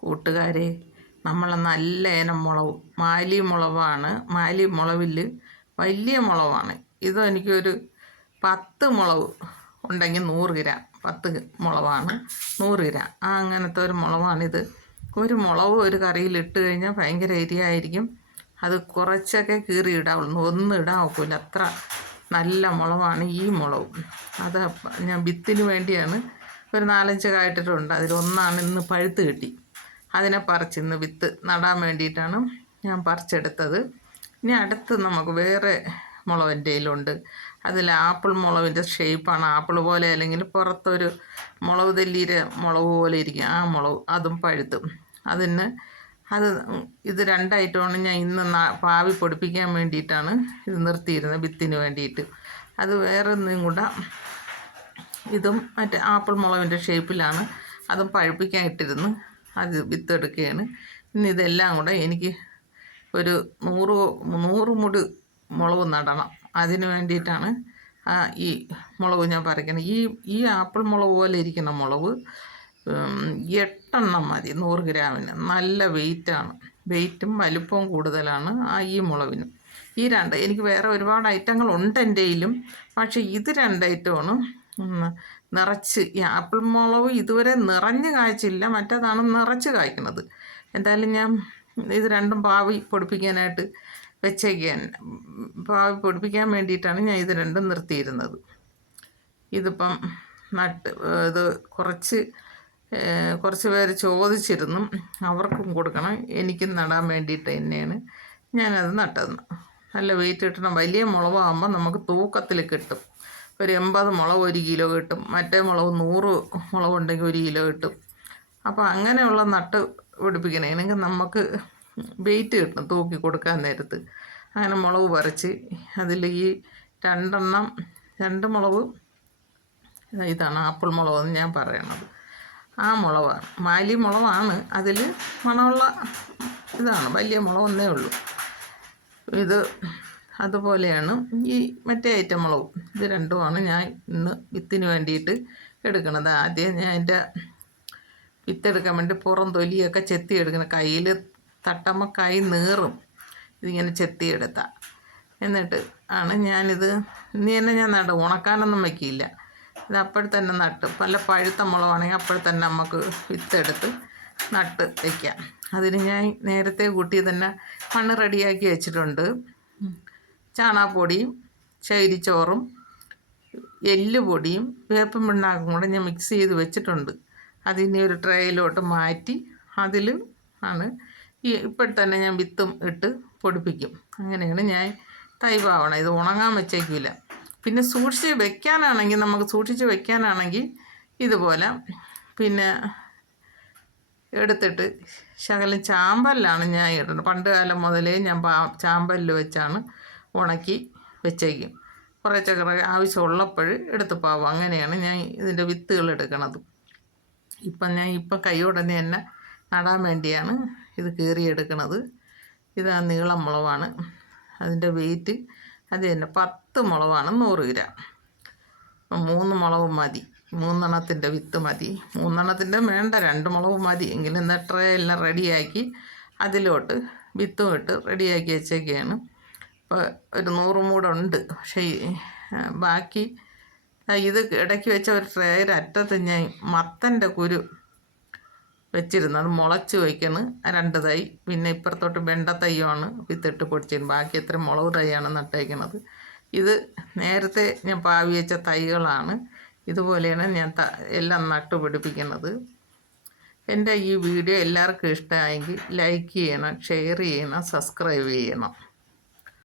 കൂട്ടുകാരെ നമ്മൾ നല്ല ഇനം മുളക് മാലി മുളവാണ്. മാലി മുളവിൽ വലിയ മുളവാണ്. ഇത് എനിക്കൊരു പത്ത് മുളവ് ഉണ്ടെങ്കിൽ നൂറ് ഗ്രാം. പത്ത് മുളവാണ് നൂറ് ഗ്രാം. ആ അങ്ങനത്തെ ഒരു മുളവാണിത്. ഒരു മുളവ് ഒരു കറിയിൽ ഇട്ട് കഴിഞ്ഞാൽ ഭയങ്കര എരിയായിരിക്കും. അത് കുറച്ചൊക്കെ കീറി ഇടാവുള്ളൂ ഒന്നും ഇടാൻ അത്ര നല്ല മുളവാണ് ഈ മുളവ്. അത് ഞാൻ വിത്തിന് വേണ്ടിയാണ്. ഒരു നാലഞ്ച് കായിട്ടിട്ടുണ്ട് അതിലൊന്നാണ് ഇന്ന് പഴുത്ത് കിട്ടി. അതിനെ പറിച്ചിന്ന് വിത്ത് നടാൻ വേണ്ടിയിട്ടാണ് ഞാൻ പറിച്ചെടുത്തത്. ഇനി അടുത്ത് നമുക്ക് വേറെ മുളകിന്റെ ഉണ്ട് അതിൽ ആപ്പിൾ മുളകിന്റെ ഷേപ്പാണ് ആപ്പിൾ പോലെ അല്ലെങ്കിൽ പുറത്തൊരു മുളക് തെല്ലീരെ മുളക് പോലെ ഇരിക്കും. ആ മുളക് അതും പഴുത്തും. അതിന് അത് ഇത് രണ്ടായിട്ടുമാണ് ഞാൻ ഇന്ന് പാവി പൊടിപ്പിക്കാൻ വേണ്ടിയിട്ടാണ് ഇത് നിർത്തിയിരുന്നത് വിത്തിന് വേണ്ടിയിട്ട്. അത് വേറെ ഒന്നും കൂടെ ഇതും മറ്റേ ആപ്പിൾ മുളകിന്റെ ഷേപ്പിലാണ് അതും പഴുപ്പിക്കാൻ ഇട്ടിരുന്നു. അത് വിത്തെടുക്കുകയാണ്. ഇനി ഇതെല്ലാം കൂടെ എനിക്ക് ഒരു നൂറ് നൂറ് മുടി മുളക് നടണം. അതിന് വേണ്ടിയിട്ടാണ് ഈ മുളക് ഞാൻ പറിക്കണം ഈ ഈ ആപ്പിൾ മുളക് പോലെ ഇരിക്കുന്ന മുളക് എട്ടെണ്ണം മതി നൂറ് ഗ്രാമിന്. നല്ല വെയിറ്റാണ്. വെയിറ്റും വലുപ്പവും കൂടുതലാണ് ആ ഈ മുളവിന് ഈ രണ്ട് എനിക്ക് വേറെ ഒരുപാട് ഐറ്റങ്ങളുണ്ട് എന്റെയിലും. പക്ഷേ ഇത് രണ്ട് നിറച്ച്. ആപ്പിൾ മുളക് ഇതുവരെ നിറഞ്ഞ് കായ്ച്ചില്ല. മറ്റേതാണ് നിറച്ച് കായ്ക്കുന്നത്. എന്തായാലും ഞാൻ ഇത് രണ്ടും പാവി പൊടിപ്പിക്കാനായിട്ട് വെച്ചേക്കാൻ പാവി പൊടിപ്പിക്കാൻ വേണ്ടിയിട്ടാണ് ഞാൻ ഇത് രണ്ടും നിർത്തിയിരുന്നത്. ഇതിപ്പം നട്ട് ഇത് കുറച്ച് കുറച്ച് പേര് ചോദിച്ചിരുന്നു. അവർക്കും കൊടുക്കണം. എനിക്കും നടാൻ വേണ്ടിയിട്ട് തന്നെയാണ് ഞാനത് നട്ടത്. നല്ല വെയിറ്റ് കിട്ടണം. വലിയ മുളകാകുമ്പോൾ നമുക്ക് തൂക്കത്തിൽ കിട്ടും. ഒരു എൺപത് മുളക് ഒരു കിലോ കിട്ടും. മറ്റേ മുളക് നൂറ് മുളക് ഉണ്ടെങ്കിൽ ഒരു കിലോ കിട്ടും. അപ്പോൾ അങ്ങനെയുള്ള നട്ട് പിടിപ്പിക്കണമെങ്കിൽ നമുക്ക് വെയിറ്റ് കിട്ടും തൂക്കി കൊടുക്കാൻ നേരത്ത്. അങ്ങനെ മുളക് പറിച്ച് അതിൽ ഈ രണ്ടെണ്ണം രണ്ട് മുളക് ഇതാണ് ആപ്പിൾ മുളകെന്ന് ഞാൻ പറയണത്. ആ മുളകാണ്. മാലി മുളകാണ്. അതിൽ മണമുള്ള ഇതാണ്. വലിയ മുളകൊന്നേ ഉള്ളൂ. ഇത് അതുപോലെയാണ് ഈ മറ്റേ ഐറ്റം മുളകും ഇത് രണ്ടുമാണ് ഞാൻ ഇന്ന് വിത്തിന് വേണ്ടിയിട്ട് എടുക്കുന്നത് ആദ്യം ഞാൻ എന്റെ വിത്തെടുക്കാൻ വേണ്ടി പുറം തൊലിയൊക്കെ ചെത്തി എടുക്കണം. കയ്യിൽ തട്ടമ്മക്കായി കൈ നീറും. ഇതിങ്ങനെ ചെത്തിയെടുത്ത എന്നിട്ട് ആണ് ഞാനിത് ഇനി തന്നെ ഞാൻ നട ഉണക്കാനൊന്നും വയ്ക്കില്ല ഇത് അപ്പോഴത്തന്നെ നട്ട്. പല പഴുത്ത മുളകാണെങ്കിൽ അപ്പോഴത്തന്നെ നമുക്ക് വിത്തെടുത്ത് നട്ട് വയ്ക്കാം അതിന് ഞാൻ നേരത്തെ കൂട്ടി തന്നെ മണ്ണ് റെഡിയാക്കി വെച്ചിട്ടുണ്ട്. ചാണകപ്പൊടിയും ചകിരിച്ചോറും എല്ലുപൊടിയും വേപ്പും പിണ്ണാക്കും കൂടെ ഞാൻ മിക്സ് ചെയ്ത് വെച്ചിട്ടുണ്ട്. അതിനെ ഒരു ട്രേയിലോട്ട് മാറ്റി അതിൽ ആണ് ഈ തന്നെ ഞാൻ വിത്തും ഇട്ട് പൊടിപ്പിക്കും. അങ്ങനെയാണ് ഞാൻ തൈ പാവണം ഇത് ഉണങ്ങാൻ വെച്ചേക്കില്ല പിന്നെ സൂക്ഷിച്ച് വെക്കാനാണെങ്കിൽ നമുക്ക് സൂക്ഷിച്ച് വെക്കാനാണെങ്കിൽ ഇതുപോലെ പിന്നെ എടുത്തിട്ട് ശകലം ചാമ്പലിലാണ് ഞാൻ ഇടുന്നത് പണ്ട് കാലം മുതലേ ഞാൻ ചാമ്പലിൽ വെച്ചാണ് ഉണക്കി വെച്ചേക്കും. കുറേശ്ശെ കുറേ ആവശ്യമുള്ളപ്പോൾ എടുത്ത് പാവും. അങ്ങനെയാണ് ഞാൻ ഇതിന്റെ വിത്തുകൾ എടുക്കണത്. ഇപ്പം ഞാൻ ഇപ്പം കൈയോടനെ തന്നെ നടാൻ വേണ്ടിയാണ് ഇത് കീറിയെടുക്കണത്. ഇത് ആ നീളം മുളവാണ്. അതിന്റെ വെയിറ്റ് അത് തന്നെ പത്ത് മുളവാണ് നൂറ് ഗ്രാം. അപ്പം മൂന്ന് മുളവ് മതി. മൂന്നെണ്ണത്തിന്റെ വിത്ത് മതി. മൂന്നെണ്ണത്തിന്റെ വേണ്ട രണ്ട് മുളവ് മതി. എങ്കിലും നെട്ടറയെല്ലാം റെഡിയാക്കി അതിലോട്ട് വിത്തും ഇട്ട് റെഡിയാക്കി വെച്ചേക്കാണ്. ഒരു നൂറ് മൂടുണ്ട് പക്ഷേ ഈ, ബാക്കി ഇത് ഇടയ്ക്ക് വെച്ച ഒരു ട്രേയുടെ അറ്റത്ത് ഞാൻ മത്തന്റെ കുരു വെച്ചിരുന്നു. അത് മുളച്ച് വയ്ക്കണ് രണ്ട് തൈ. പിന്നെ ഇപ്പുറത്തോട്ട് വെണ്ട തൈയുമാണ് വിത്തിട്ട് പൊടിച്ചിരുന്നു ബാക്കി എത്ര മുളക് തൈയാണ് നട്ടേക്കണത് ഇത് നേരത്തെ ഞാൻ പാവി വെച്ച തൈകളാണ്. ഇതുപോലെയാണ് ഞാൻ ത എല്ലാം നട്ടുപിടിപ്പിക്കുന്നത് എന്റെ ഈ വീഡിയോ എല്ലാവർക്കും ഇഷ്ടമായെങ്കിൽ ലൈക്ക് ചെയ്യണം ഷെയർ ചെയ്യണം സബ്സ്ക്രൈബ് ചെയ്യണം.